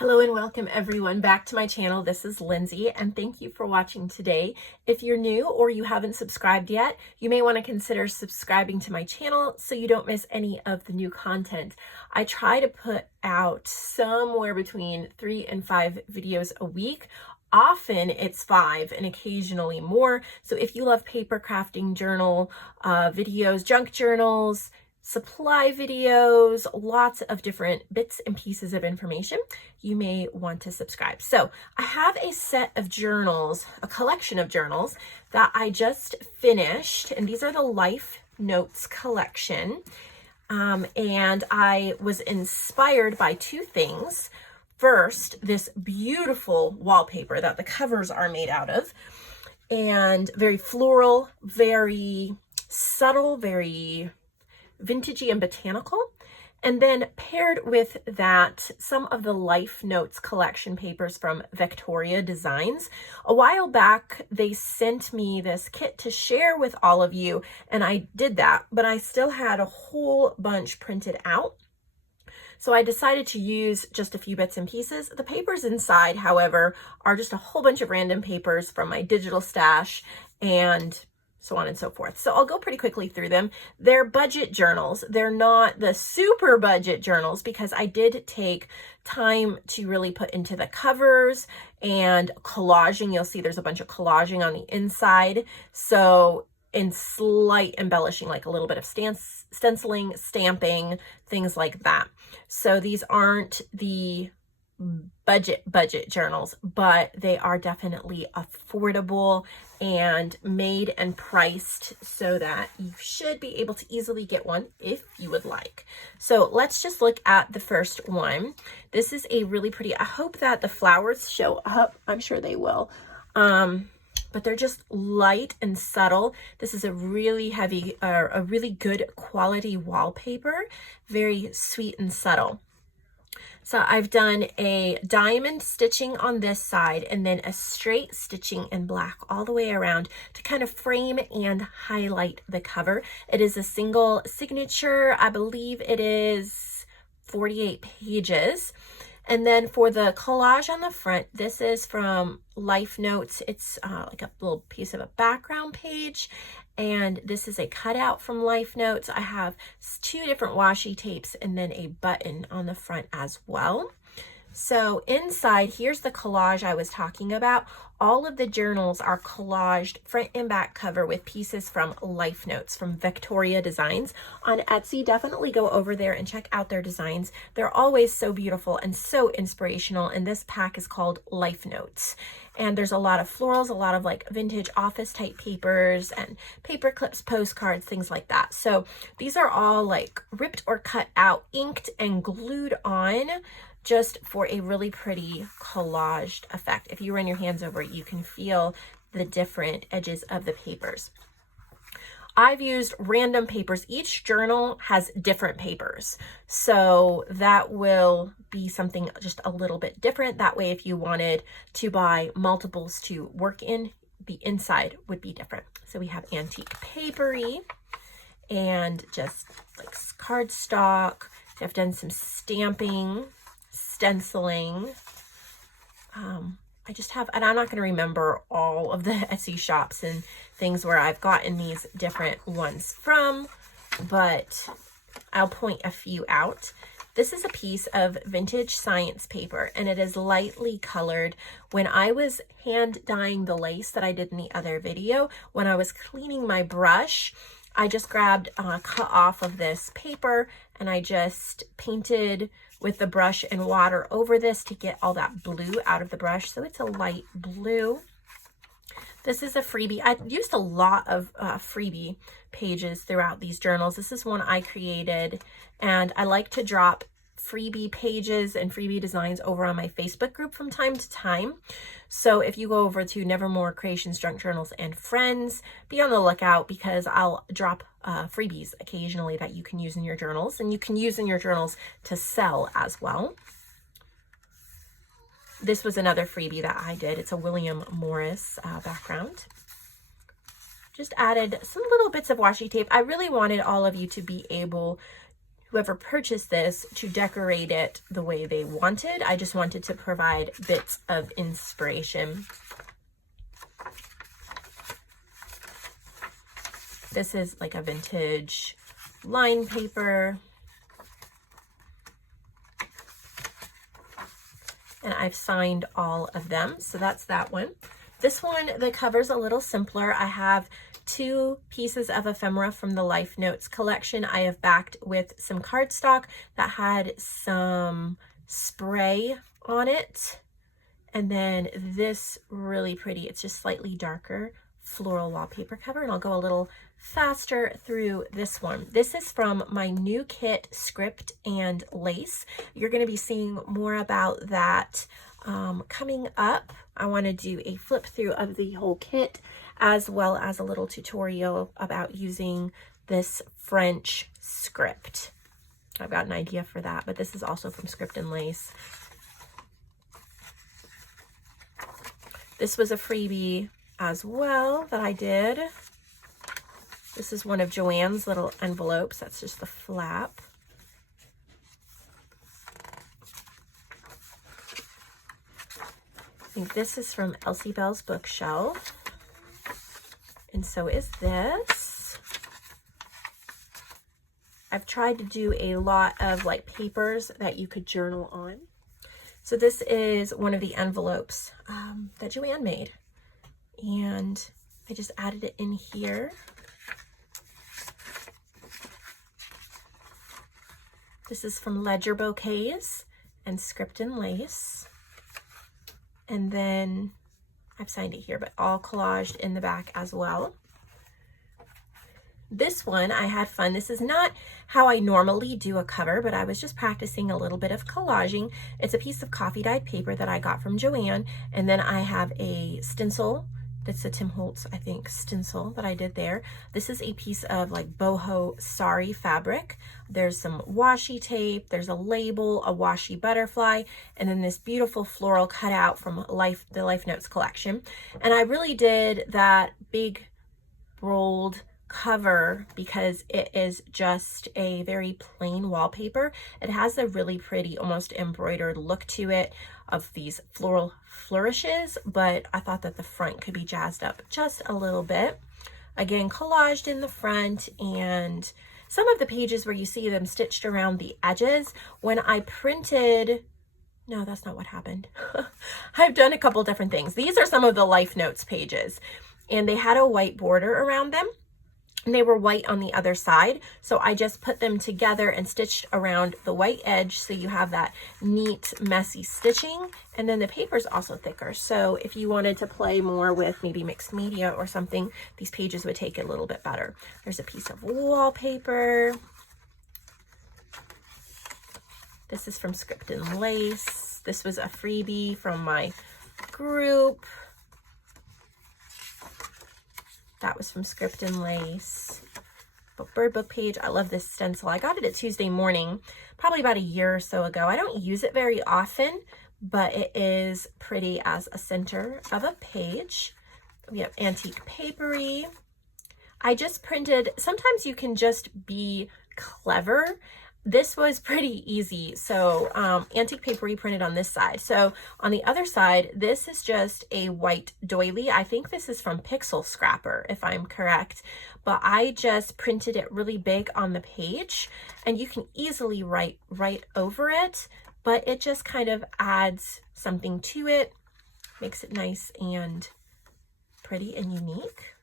Hello and welcome everyone back to my channel. This is Lindsay and thank you for watching today. If you're new or you haven't subscribed yet, you may want to consider subscribing to my channel so you don't miss any of the new content. I try to put out somewhere between 3 and 5 videos a week. Often it's 5 and occasionally more. So if you love paper crafting journal videos, junk journals, supply videos, lots of different bits and pieces of information, you may want to subscribe. So I have a set of journals, a collection of journals that I just finished, and these are the Life Notes collection. And I was inspired by two things. First, this beautiful wallpaper that the covers are made out of, and very floral, very subtle, very vintagey and botanical. And then paired with that, some of the Life Notes collection papers from Victoria Designs. A while back, they sent me this kit to share with all of you, and I did that, but I still had a whole bunch printed out. So I decided to use just a few bits and pieces. The papers inside, however, are just a whole bunch of random papers from my digital stash and so on and so forth. So I'll go pretty quickly through them. They're budget journals. They're not the super budget journals because I did take time to really put into the covers and collaging. You'll see there's a bunch of collaging on the inside. So in slight embellishing, like a little bit of stenciling, stamping, things like that. So these aren't the budget journals, but they are definitely affordable and made and priced so that you should be able to easily get one if you would like. So let's just look at the first one. This is a really pretty, I hope that the flowers show up. I'm sure they will. But they're just light and subtle. This is a really heavy, a really good quality wallpaper, very sweet and subtle. So I've done a diamond stitching on this side and then a straight stitching in black all the way around to kind of frame and highlight the cover. It is a single signature. I believe it is 48 pages. And then for the collage on the front, this is from Life Notes. It's like a little piece of a background page. And this is a cutout from Life Notes. I have 2 different washi tapes and then a button on the front as well. So inside, here's the collage I was talking about. All of the journals are collaged front and back cover with pieces from Life Notes from Victoria Designs. On Etsy, definitely go over there and check out their designs. They're always so beautiful and so inspirational, and this pack is called Life Notes. And there's a lot of florals, a lot of like vintage office type papers and paper clips, postcards, things like that. So these are all like ripped or cut out, inked and glued on, just for a really pretty collaged effect. If you run your hands over it, you can feel the different edges of the papers. I've used random papers. Each journal has different papers. So that will be something just a little bit different. That way, if you wanted to buy multiples to work in, the inside would be different. So we have antique papery and just like cardstock. So I've done some stamping, stenciling. I just have, and I'm not going to remember all of the Etsy shops and things where I've gotten these different ones from, but I'll point a few out. This is a piece of vintage science paper, and it is lightly colored. When I was hand dyeing the lace that I did in the other video, when I was cleaning my brush, I just grabbed a cut off of this paper and I just painted with the brush and water over this to get all that blue out of the brush. So it's a light blue. This is a freebie. I used a lot of freebie pages throughout these journals. This is one I created, and I like to drop freebie pages and freebie designs over on my Facebook group from time to time. So if you go over to Nevermore Creations, Junk Journals, and Friends, be on the lookout because I'll drop freebies occasionally that you can use in your journals, and you can use in your journals to sell as well. This was another freebie that I did. It's a William Morris background. Just added some little bits of washi tape. I really wanted all of you to be able whoever purchased this to decorate it the way they wanted. I just wanted to provide bits of inspiration. This is like a vintage line paper. And I've signed all of them. So that's that one. This one, the cover's a little simpler. I have 2 pieces of ephemera from the Life Notes collection. I have backed with some cardstock that had some spray on it. And then this really pretty, it's just slightly darker floral wallpaper cover. And I'll go a little faster through this one. This is from my new kit, Script and Lace. You're going to be seeing more about that coming up. I want to do a flip through of the whole kit, as well as a little tutorial about using this French script. I've got an idea for that, but this is also from Script and Lace. This was a freebie as well that I did. This is one of JoAnn's little envelopes. That's just the flap. I think this is from Elsie Bell's bookshelf. And so is this. I've tried to do a lot of like papers that you could journal on. So this is one of the envelopes that JoAnn made. And I just added it in here. This is from Ledger Bouquets and Script and Lace. And then I've signed it here, but all collaged in the back as well. This one, I had fun. This is not how I normally do a cover, but I was just practicing a little bit of collaging. It's a piece of coffee dyed paper that I got from JoAnn. And then I have a stencil. That's a Tim Holtz, I think, stencil that I did there. This is a piece of like boho sari fabric. There's some washi tape, there's a label, a washi butterfly, and then this beautiful floral cutout from the Life Notes collection. And I really did that big, bold cover because it is just a very plain wallpaper. It has a really pretty, almost embroidered look to it of these floral flourishes, but I thought that the front could be jazzed up just a little bit. Again, collaged in the front, and some of the pages where you see them stitched around the edges, when I printed, no, that's not what happened. I've done a couple different things. These are some of the Life Notes pages, and they had a white border around them. And they were white on the other side. So I just put them together and stitched around the white edge. So you have that neat, messy stitching. And then the paper is also thicker. So if you wanted to play more with maybe mixed media or something, these pages would take it a little bit better. There's a piece of wallpaper. This is from Script and Lace. This was a freebie from my group. That was from Script and Lace. Bird book page. I love this stencil. I got it at Tuesday Morning, probably about a year or so ago. I don't use it very often, but it is pretty as a center of a page. We have antique papery. I just printed, sometimes you can just be clever. This was pretty easy. So antique papery printed on this side. So on the other side, this is just a white doily. I think this is from Pixel Scrapper, if I'm correct. But I just printed it really big on the page, and you can easily write right over it, but it just kind of adds something to it, makes it nice and pretty and unique.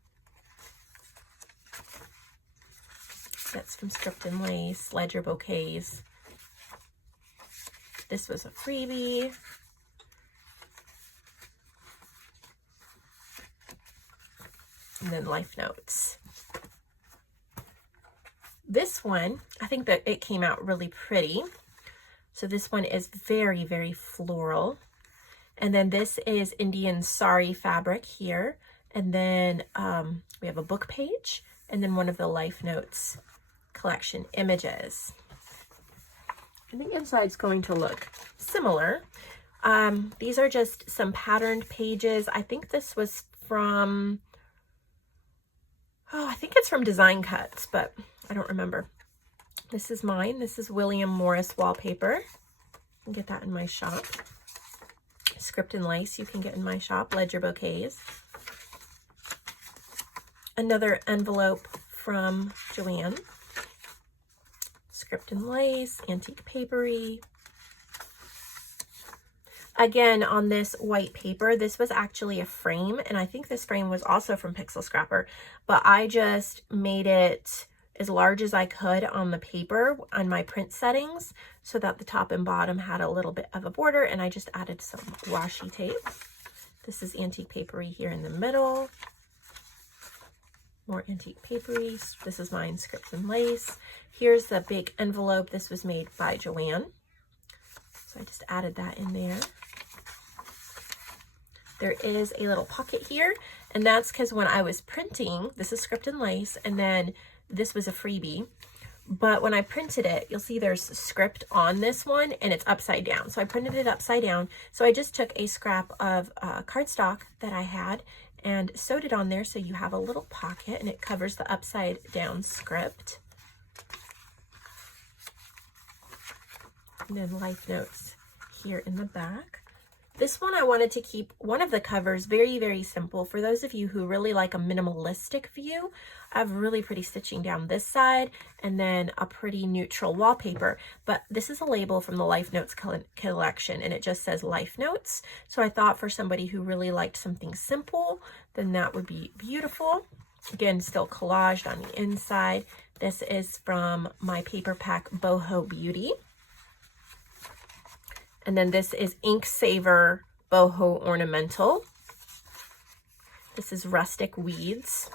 That's from Script and Lace, Ledger Bouquets. This was a freebie. And then Life Notes. This one, I think that it came out really pretty. So this one is very, very floral. And then this is Indian sari fabric here. And then we have a book page, and then one of the Life Notes collection images. And the inside's going to look similar. These are just some patterned pages. I think this was from, I think it's from Design Cuts, but I don't remember. This is mine. This is William Morris wallpaper. You can get that in my shop. Script and lace you can get in my shop. Ledger bouquets. Another envelope from JoAnn. Script and lace, antique papery. Again, on this white paper, this was actually a frame, and I think this frame was also from Pixel Scrapper, but I just made it as large as I could on the paper on my print settings so that the top and bottom had a little bit of a border, and I just added some washi tape. This is antique papery here in the middle. More antique papery. This is mine, script and lace. Here's the big envelope. This was made by JoAnn. So I just added that in there. There is a little pocket here, and that's because when I was printing, this is script and lace, and then this was a freebie. But when I printed it, you'll see there's script on this one, and it's upside down. So I printed it upside down. So I just took a scrap of cardstock that I had and sewed it on there so you have a little pocket, and it covers the upside down script. And then life notes here in the back. This one I wanted to keep one of the covers very, very simple. For those of you who really like a minimalistic view, I have really pretty stitching down this side and then a pretty neutral wallpaper. But this is a label from the Life Notes collection, and it just says Life Notes. So I thought for somebody who really liked something simple, then that would be beautiful. Again, still collaged on the inside. This is from my paper pack Boho Beauty. And then this is Ink Saver Boho Ornamental. This is Rustic Weeds.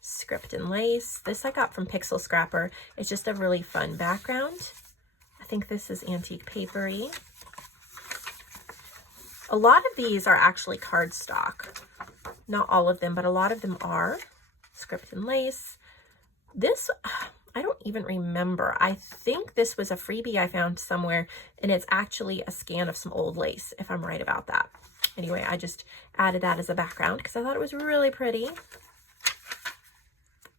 Script and lace. This I got from Pixel Scrapper. It's just a really fun background. I think this is antique papery. A lot of these are actually cardstock. Not all of them, but a lot of them are. Script and lace. This, I don't even remember. I think this was a freebie I found somewhere, and it's actually a scan of some old lace, if I'm right about that. Anyway, I just added that as a background because I thought it was really pretty.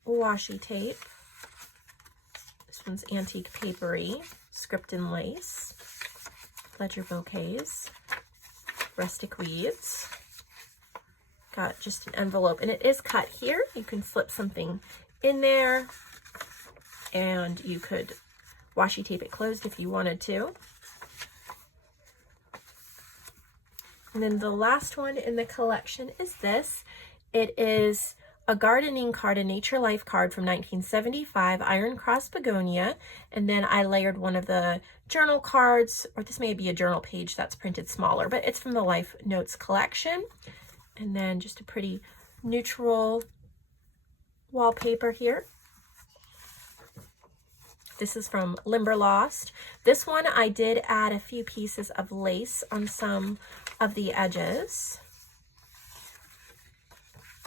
Washi tape. This one's antique papery. Script and lace. Ledger bouquets. Rustic weeds. Got just an envelope, and it is cut here. You can slip something in there, and you could washi tape it closed if you wanted to. And then the last one in the collection is this. It is a gardening card, a Nature Life card from 1975, Iron Cross Begonia. And then I layered one of the journal cards, or this may be a journal page that's printed smaller, but it's from the Life Notes collection. And then just a pretty neutral wallpaper here. This is from Limberlost. This one I did add a few pieces of lace on some of the edges.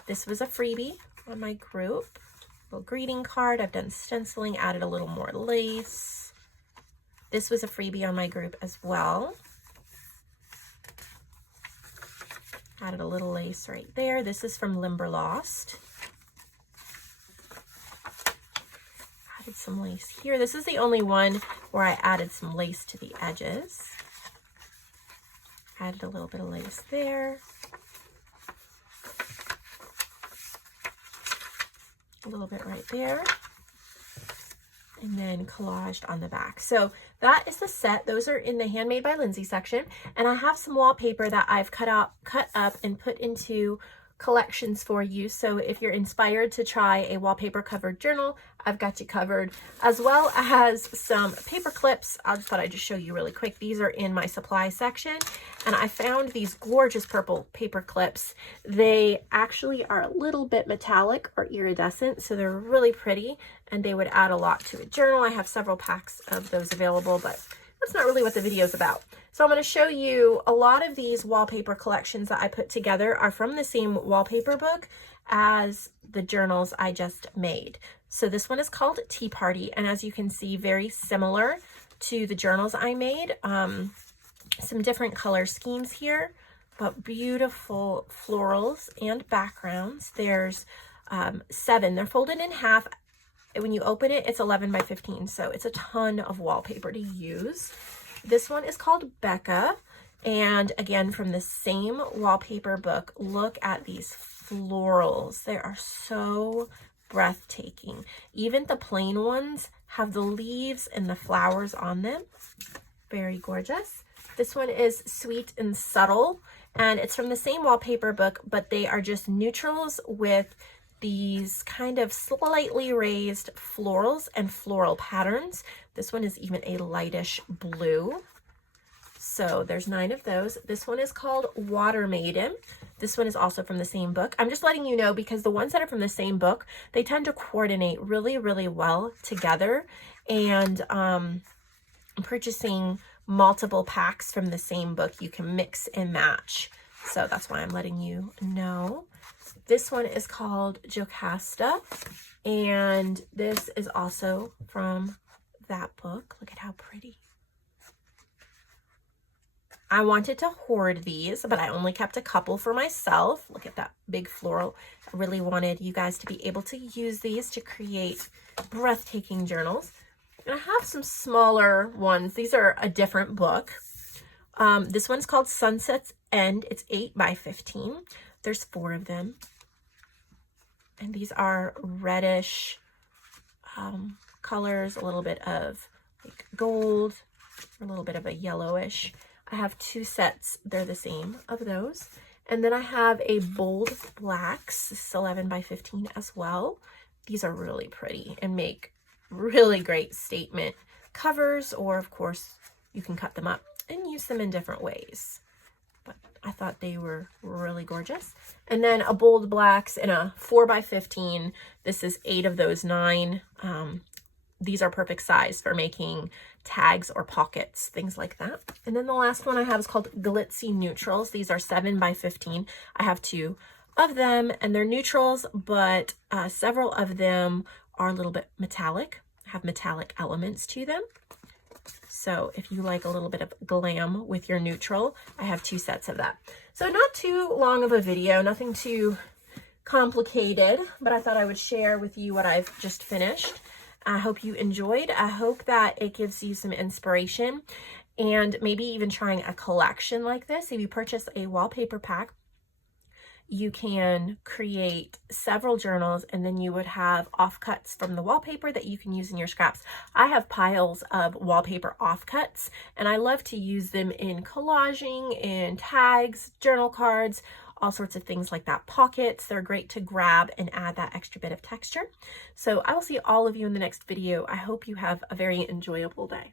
This was a freebie on my group. Little greeting card. I've done stenciling, added a little more lace. This was a freebie on my group as well. Added a little lace right there. This is from Limberlost. Added some lace here. This is the only one where I added some lace to the edges. Added a little bit of lace there. A little bit right there. And then collaged on the back. So that is the set. Those are in the Handmade by Lindsay section. And I have some wallpaper that I've cut up and put into collections for you. So if you're inspired to try a wallpaper covered journal, I've got you covered, as well as some paper clips. I just thought I'd just show you really quick. These are in my supply section, and I found these gorgeous purple paper clips. They actually are a little bit metallic or iridescent, so they're really pretty, and they would add a lot to a journal. I have several packs of those available, but that's not really what the video is about. So I'm going to show you a lot of these wallpaper collections that I put together are from the same wallpaper book as the journals I just made. So this one is called Tea Party, and as you can see, very similar to the journals I made. Some different color schemes here, but beautiful florals and backgrounds. There's 7. They're folded in half. When you open it, it's 11 by 15, so it's a ton of wallpaper to use. This one is called Becca, and again, from the same wallpaper book. Look at these florals. They are so breathtaking. Even the plain ones have the leaves and the flowers on them. Very gorgeous. This one is Sweet and Subtle, and it's from the same wallpaper book, but they are just neutrals with these kind of slightly raised florals and floral patterns. This one is even a lightish blue. So there's 9 of those. This one is called Water Maiden. This one is also from the same book. I'm just letting you know because the ones that are from the same book, they tend to coordinate really, really well together. And purchasing multiple packs from the same book, you can mix and match. So that's why I'm letting you know. This one is called Jocasta, and this is also from that book. Look at how pretty. I wanted to hoard these, but I only kept a couple for myself. Look at that big floral. I really wanted you guys to be able to use these to create breathtaking journals. And I have some smaller ones. These are a different book. This one's called Sunset's End. It's 8 by 15. There's 4 of them. And these are reddish colors, a little bit of like gold, a little bit of a yellowish. I have 2 sets, they're the same, of those. And then I have a bold blacks, this is 11 by 15 as well. These are really pretty and make really great statement covers, or of course you can cut them up and use them in different ways. But I thought they were really gorgeous. And then a bold blacks in a 4 by 15. This is 8 of those 9. These are perfect size for making tags or pockets, things like that. And then the last one I have is called Glitzy Neutrals. These are 7 by 15. I have 2 of them, and they're neutrals, but several of them are a little bit metallic, have metallic elements to them. So if you like a little bit of glam with your neutral, I have 2 sets of that. So not too long of a video, nothing too complicated, but I thought I would share with you what I've just finished. I hope you enjoyed. I hope that it gives you some inspiration, and maybe even trying a collection like this. If you purchase a wallpaper pack, you can create several journals, and then you would have offcuts from the wallpaper that you can use in your scraps. I have piles of wallpaper offcuts, and I love to use them in collaging, in tags, journal cards, all sorts of things like that. Pockets, they're great to grab and add that extra bit of texture. So I will see all of you in the next video. I hope you have a very enjoyable day.